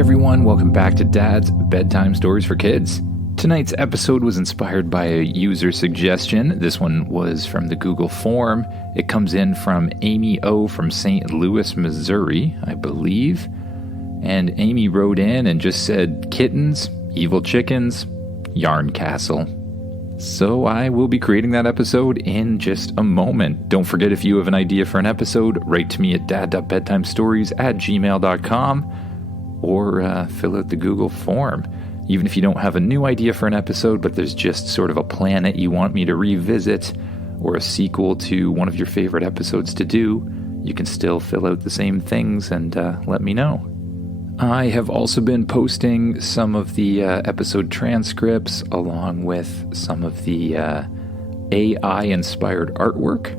everyone, welcome back to Dad's Bedtime Stories for Kids. Tonight's episode was inspired by a user suggestion. This one was from the Google form. It comes in from Amy O. from St. Louis, Missouri, I believe. And Amy wrote in and just said, kittens, evil chickens, yarn castle. So I will be creating that episode in just a moment. Don't forget, if you have an idea for an episode, write to me at dad.bedtimestories@gmail.com or fill out the Google form. Even if you don't have a new idea for an episode, but there's just sort of a planet you want me to revisit or a sequel to one of your favorite episodes to do, you can still fill out the same things and let me know. I have also been posting some of the episode transcripts along with some of the AI-inspired artwork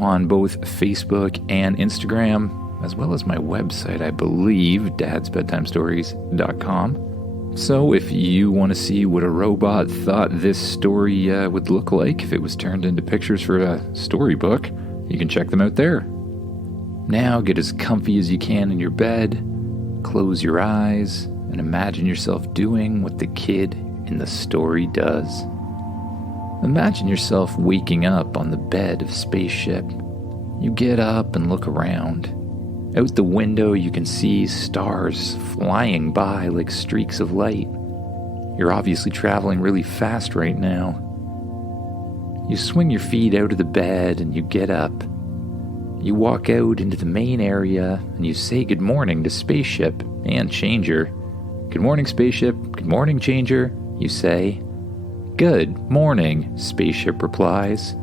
on both Facebook and Instagram, as well as my website, I believe, dadsbedtimestories.com. So if you want to see what a robot thought this story would look like if it was turned into pictures for a storybook, you can check them out there. Now get as comfy as you can in your bed, close your eyes, and imagine yourself doing what the kid in the story does. Imagine yourself waking up on the bed of Spaceship. You get up and look around. Out the window you can see stars flying by like streaks of light. You're obviously traveling really fast right now. You swing your feet out of the bed and you get up. You walk out into the main area and you say good morning to Spaceship and Changer. Good morning, Spaceship. Good morning, Changer, you say. Good morning, Spaceship replies.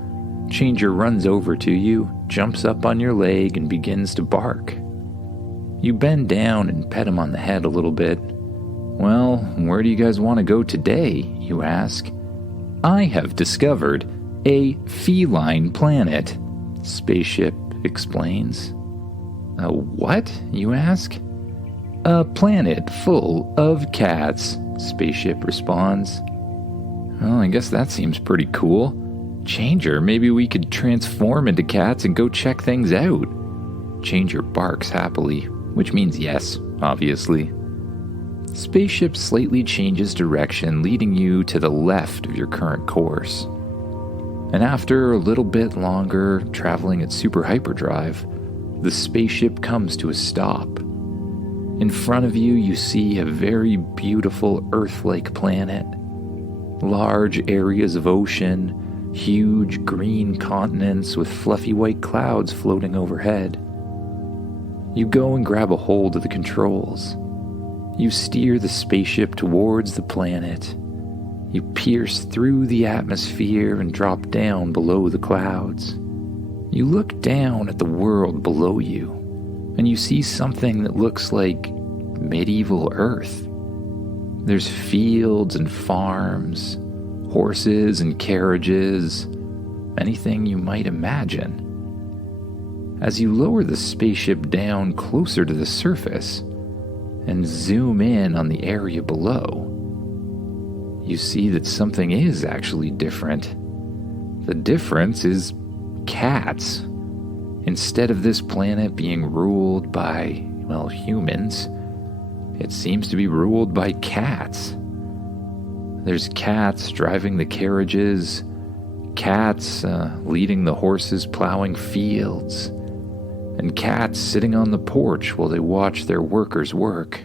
Changer runs over to you, jumps up on your leg, and begins to bark. You bend down and pet him on the head a little bit. Well, where do you guys want to go today, you ask. I have discovered a feline planet, Spaceship explains. A what, you ask? A planet full of cats, Spaceship responds. Well, I guess that seems pretty cool. Changer, maybe we could transform into cats and go check things out. Changer barks happily, which means yes, obviously. Spaceship slightly changes direction, leading you to the left of your current course. And after a little bit longer, traveling at super hyperdrive, the spaceship comes to a stop. In front of you, you see a very beautiful Earth-like planet. Large areas of ocean, huge green continents with fluffy white clouds floating overhead. You go and grab a hold of the controls. You steer the spaceship towards the planet. You pierce through the atmosphere and drop down below the clouds. You look down at the world below you, and you see something that looks like medieval Earth. There's fields and farms, horses and carriages, anything you might imagine. As you lower the spaceship down closer to the surface and zoom in on the area below, you see that something is actually different. The difference is cats. Instead of this planet being ruled by, humans, it seems to be ruled by cats. There's cats driving the carriages, cats leading the horses plowing fields, and cats sitting on the porch while they watch their workers work.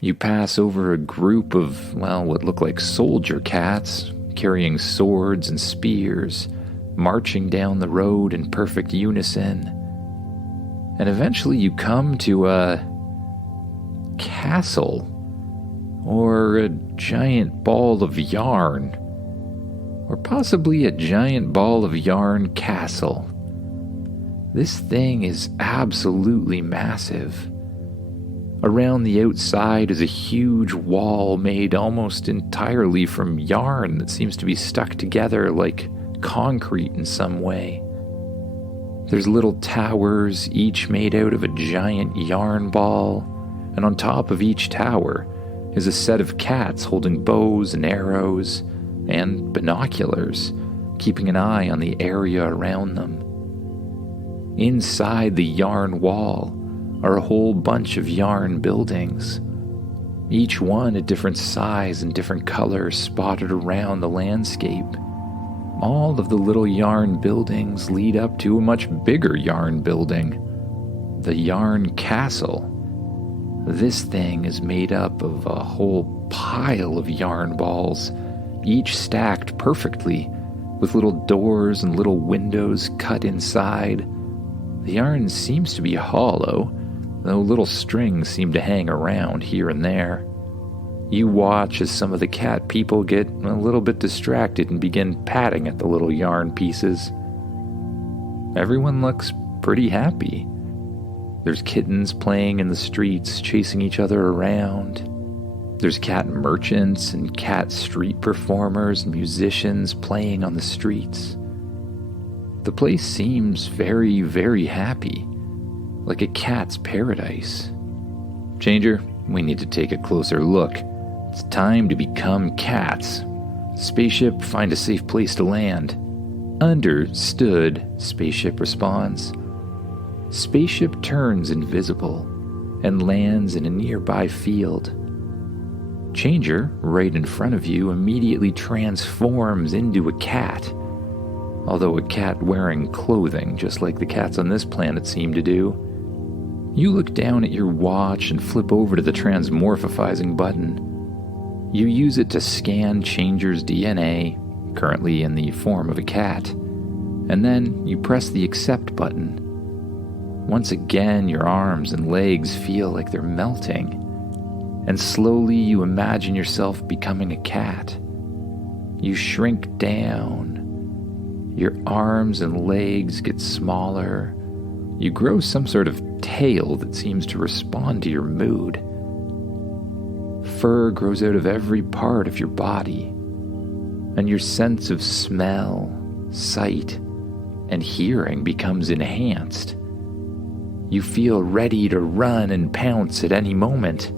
You pass over a group of, what look like soldier cats, carrying swords and spears, marching down the road in perfect unison. And eventually you come to a castle, or a giant ball of yarn, or possibly a giant ball of yarn castle. This thing is absolutely massive. Around the outside is a huge wall made almost entirely from yarn that seems to be stuck together like concrete in some way. There's little towers, each made out of a giant yarn ball, and on top of each tower is a set of cats holding bows and arrows and binoculars, keeping an eye on the area around them. Inside the yarn wall are a whole bunch of yarn buildings, each one a different size and different color spotted around the landscape. All of the little yarn buildings lead up to a much bigger yarn building, the yarn castle. This thing is made up of a whole pile of yarn balls, each stacked perfectly, with little doors and little windows cut inside. The yarn seems to be hollow, though little strings seem to hang around here and there. You watch as some of the cat people get a little bit distracted and begin patting at the little yarn pieces. Everyone looks pretty happy. There's kittens playing in the streets, chasing each other around. There's cat merchants and cat street performers and musicians playing on the streets. The place seems very, very happy, like a cat's paradise. Changer, we need to take a closer look. It's time to become cats. Spaceship, find a safe place to land. Understood, spaceship responds. Spaceship turns invisible and lands in a nearby field. Changer, right in front of you, immediately transforms into a cat. Although a cat wearing clothing, just like the cats on this planet seem to do. You look down at your watch and flip over to the transmorphifying button. You use it to scan Changer's DNA, currently in the form of a cat, and then you press the accept button. Once again, your arms and legs feel like they're melting, and slowly you imagine yourself becoming a cat. You shrink down. Your arms and legs get smaller. You grow some sort of tail that seems to respond to your mood. Fur grows out of every part of your body, and your sense of smell, sight, and hearing becomes enhanced. You feel ready to run and pounce at any moment,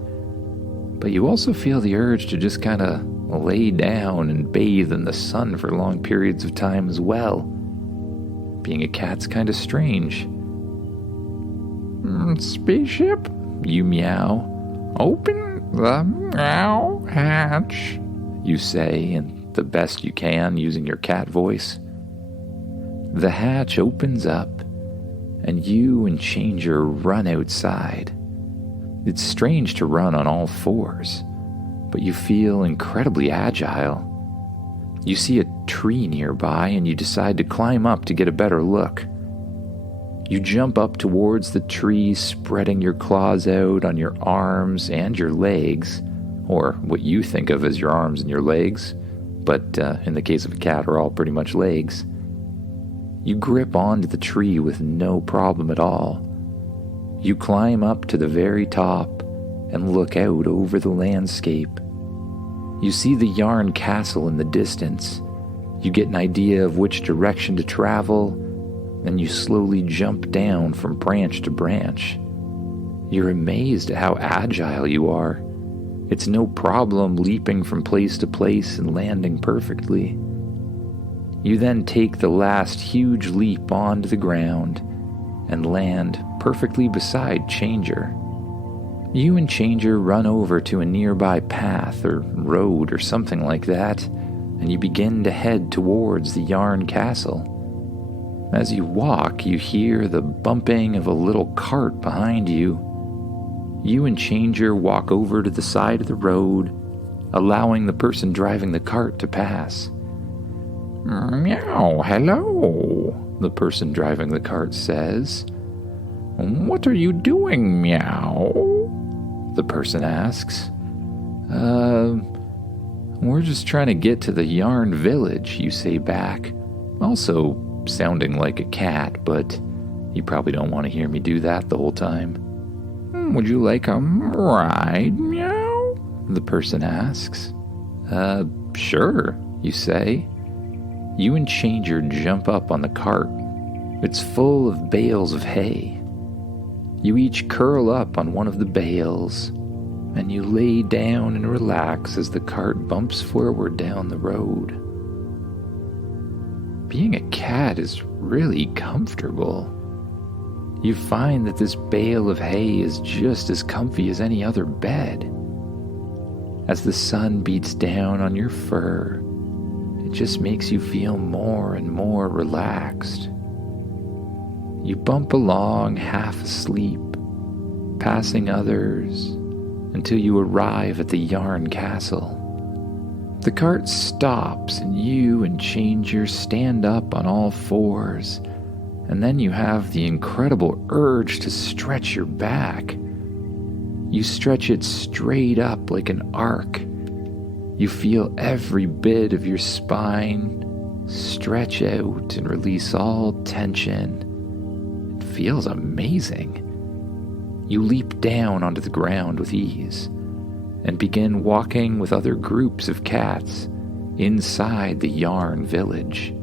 but you also feel the urge to just kind of lay down and bathe in the sun for long periods of time as well. Being a cat's kind of strange. Spaceship, you meow. Open the meow hatch, you say, in the best you can using your cat voice. The hatch opens up, and you and Changer run outside. It's strange to run on all fours, but you feel incredibly agile. You see a tree nearby, and you decide to climb up to get a better look. You jump up towards the tree, spreading your claws out on your arms and your legs, or what you think of as your arms and your legs, but in the case of a cat are all pretty much legs. You grip onto the tree with no problem at all. You climb up to the very top and look out over the landscape. You see the yarn castle in the distance. You get an idea of which direction to travel, and you slowly jump down from branch to branch. You're amazed at how agile you are. It's no problem leaping from place to place and landing perfectly. You then take the last huge leap onto the ground and land perfectly beside Changer. You and Changer run over to a nearby path or road or something like that, and you begin to head towards the yarn castle. As you walk, you hear the bumping of a little cart behind you. You and Changer walk over to the side of the road, allowing the person driving the cart to pass. Meow, hello, the person driving the cart says. What are you doing, meow? The person asks. We're just trying to get to the yarn village, you say back. Also sounding like a cat, but you probably don't want to hear me do that the whole time. Would you like a ride, meow? The person asks. Sure, you say. You and Changer jump up on the cart. It's full of bales of hay. You each curl up on one of the bales, and you lay down and relax as the cart bumps forward down the road. Being a cat is really comfortable. You find that this bale of hay is just as comfy as any other bed. As the sun beats down on your fur, it just makes you feel more and more relaxed. You bump along half asleep, passing others, until you arrive at the yarn castle. The cart stops and you and Changer stand up on all fours, and then you have the incredible urge to stretch your back. You stretch it straight up like an arc. You feel every bit of your spine stretch out and release all tension. It feels amazing. You leap down onto the ground with ease and begin walking with other groups of cats inside the yarn village.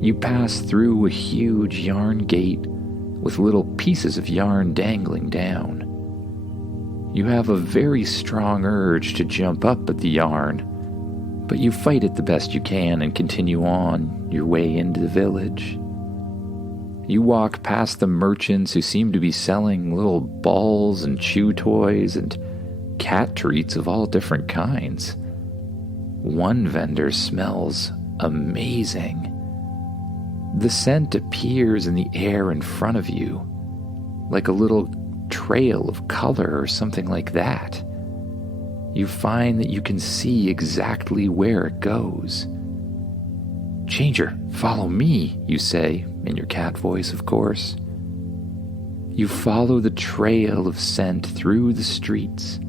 You pass through a huge yarn gate with little pieces of yarn dangling down. You have a very strong urge to jump up at the yarn, but you fight it the best you can and continue on your way into the village. You walk past the merchants who seem to be selling little balls and chew toys and cat treats of all different kinds. One vendor smells amazing. The scent appears in the air in front of you, like a little trail of color or something like that. You find that you can see exactly where it goes. "Changer, follow me," you say, in your cat voice, of course. You follow the trail of scent through the streets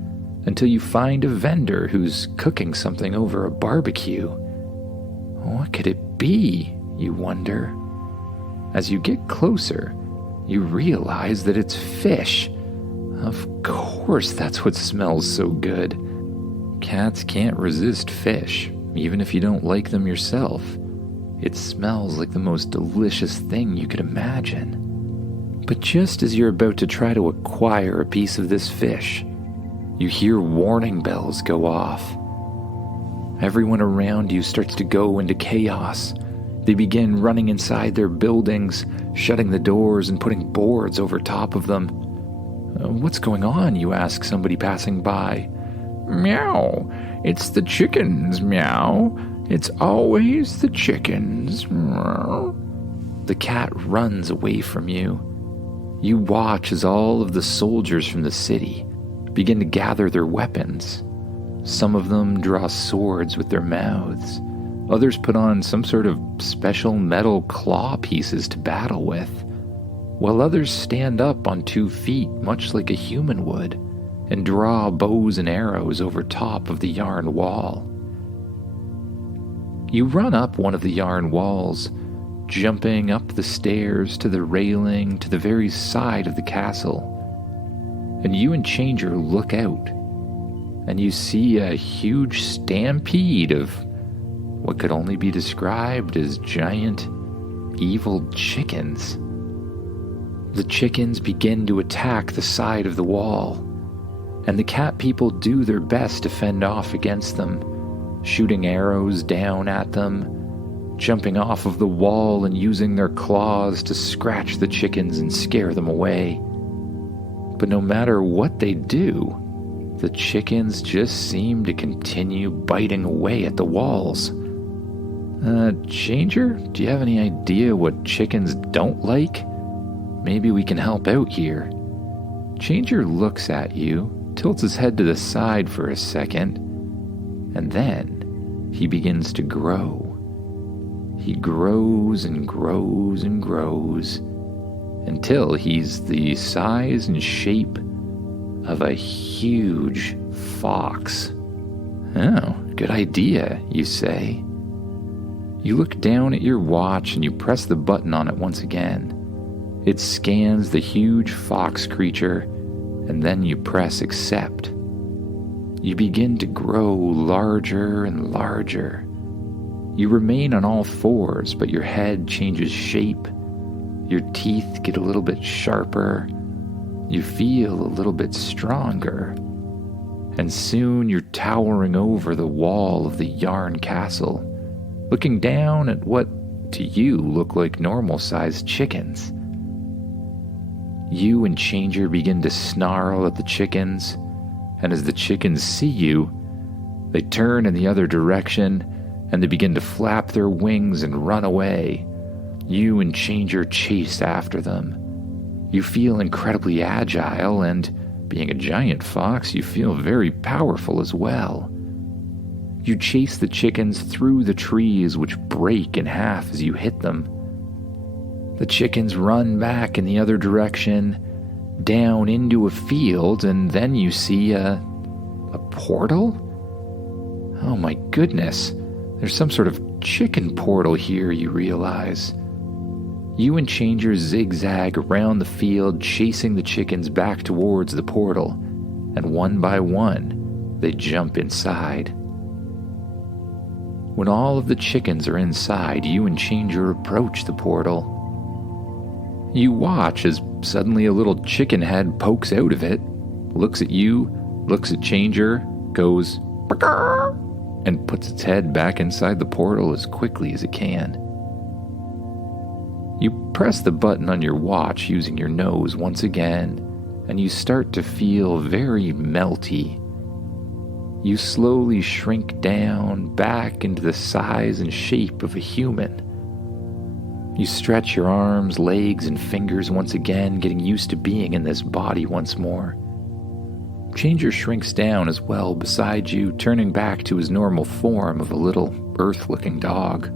until you find a vendor who's cooking something over a barbecue. What could it be, you wonder? As you get closer, you realize that it's fish. Of course, that's what smells so good. Cats can't resist fish, even if you don't like them yourself. It smells like the most delicious thing you could imagine. But just as you're about to try to acquire a piece of this fish, you hear warning bells go off. Everyone around you starts to go into chaos. They begin running inside their buildings, shutting the doors and putting boards over top of them. "What's going on?" you ask somebody passing by. "Meow, it's the chickens, meow. It's always the chickens, meow." The cat runs away from you. You watch as all of the soldiers from the city begin to gather their weapons. Some of them draw swords with their mouths. Others put on some sort of special metal claw pieces to battle with, while others stand up on 2 feet, much like a human would, and draw bows and arrows over top of the yarn wall. You run up one of the yarn walls, jumping up the stairs to the railing to the very side of the castle. And you and Changer look out, and you see a huge stampede of what could only be described as giant, evil chickens. The chickens begin to attack the side of the wall, and the cat people do their best to fend off against them, shooting arrows down at them, jumping off of the wall and using their claws to scratch the chickens and scare them away. But no matter what they do, the chickens just seem to continue biting away at the walls. Changer, do you have any idea what chickens don't like? Maybe we can help out here. Changer looks at you, tilts his head to the side for a second, and then he begins to grow. He grows and grows and grows until he's the size and shape of a huge fox. "Oh, good idea," you say. You look down at your watch and you press the button on it once again. It scans the huge fox creature, and then you press accept. You begin to grow larger and larger. You remain on all fours, but your head changes shape. Your teeth get a little bit sharper. You feel a little bit stronger. And soon you're towering over the wall of the yarn castle, looking down at what to you look like normal-sized chickens. You and Changer begin to snarl at the chickens, and as the chickens see you, they turn in the other direction and they begin to flap their wings and run away. You and Changer chase after them. You feel incredibly agile, and being a giant fox, you feel very powerful as well. You chase the chickens through the trees, which break in half as you hit them. The chickens run back in the other direction, down into a field, and then you see a portal? Oh my goodness, there's some sort of chicken portal here, you realize. You and Changer zigzag around the field, chasing the chickens back towards the portal, and one by one, they jump inside. When all of the chickens are inside, you and Changer approach the portal. You watch as suddenly a little chicken head pokes out of it, looks at you, looks at Changer, goes, "Bark," and puts its head back inside the portal as quickly as it can. You press the button on your watch using your nose once again, and you start to feel very melty. You slowly shrink down back into the size and shape of a human. You stretch your arms, legs, and fingers once again, getting used to being in this body once more. Changer shrinks down as well beside you, turning back to his normal form of a little earth-looking dog.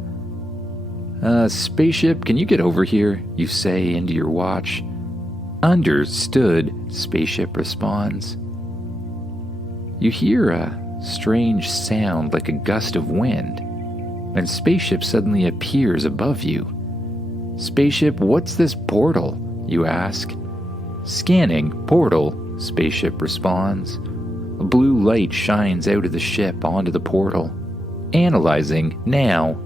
Spaceship, can you get over here? You say into your watch. Understood, Spaceship responds. You hear a strange sound like a gust of wind, and Spaceship suddenly appears above you. Spaceship, what's this portal? You ask. Scanning portal, Spaceship responds. A blue light shines out of the ship onto the portal. Analyzing now.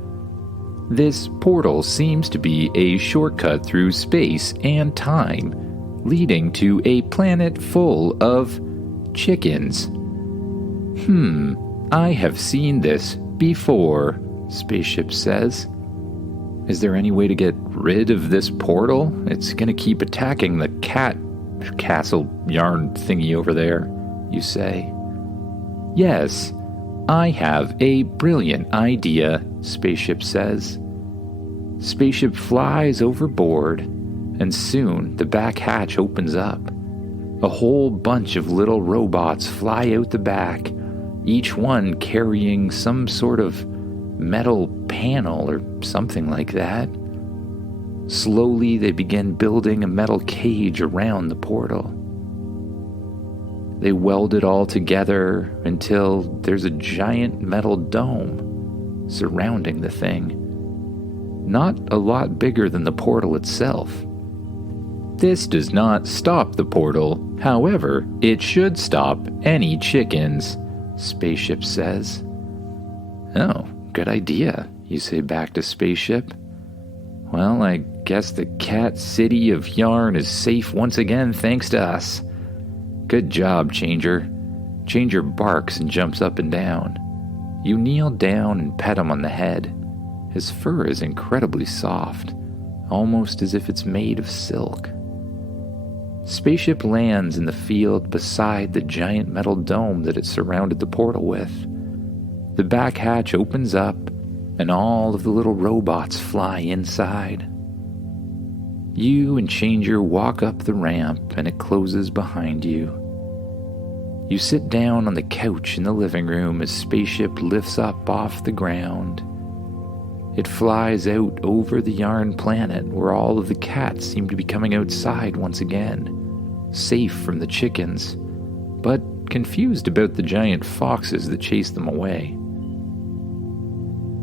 This portal seems to be a shortcut through space and time, leading to a planet full of chickens. I have seen this before, Spaceship says. Is there any way to get rid of this portal? It's gonna keep attacking the cat castle yarn thingy over there, you say. Yes, I have a brilliant idea, Spaceship says. Spaceship flies overboard, and soon the back hatch opens up. A whole bunch of little robots fly out the back, each one carrying some sort of metal panel or something like that. Slowly, they begin building a metal cage around the portal. They weld it all together until there's a giant metal dome surrounding the thing. Not a lot bigger than the portal itself. This does not stop the portal. However, it should stop any chickens, Spaceship says. Oh, good idea, you say back to Spaceship. Well, I guess the cat city of yarn is safe once again thanks to us. Good job, Changer. Changer barks and jumps up and down. You kneel down and pet him on the head. His fur is incredibly soft, almost as if it's made of silk. Spaceship lands in the field beside the giant metal dome that it surrounded the portal with. The back hatch opens up, and all of the little robots fly inside. You and Changer walk up the ramp, and it closes behind you. You sit down on the couch in the living room as Spaceship lifts up off the ground. It flies out over the yarn planet where all of the cats seem to be coming outside once again, safe from the chickens, but confused about the giant foxes that chase them away.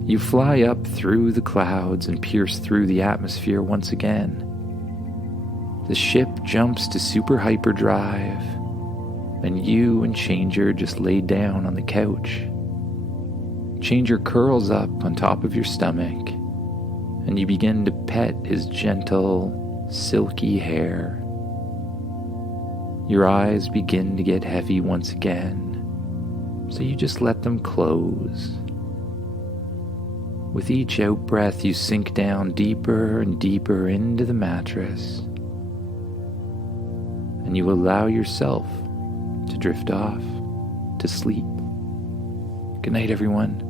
You fly up through the clouds and pierce through the atmosphere once again. The ship jumps to super hyperdrive, and you and Changer just lay down on the couch. Changer curls up on top of your stomach, and you begin to pet his gentle, silky hair. Your eyes begin to get heavy once again, so you just let them close. With each out-breath, you sink down deeper and deeper into the mattress, and you allow yourself to drift off. to sleep. Good night, everyone.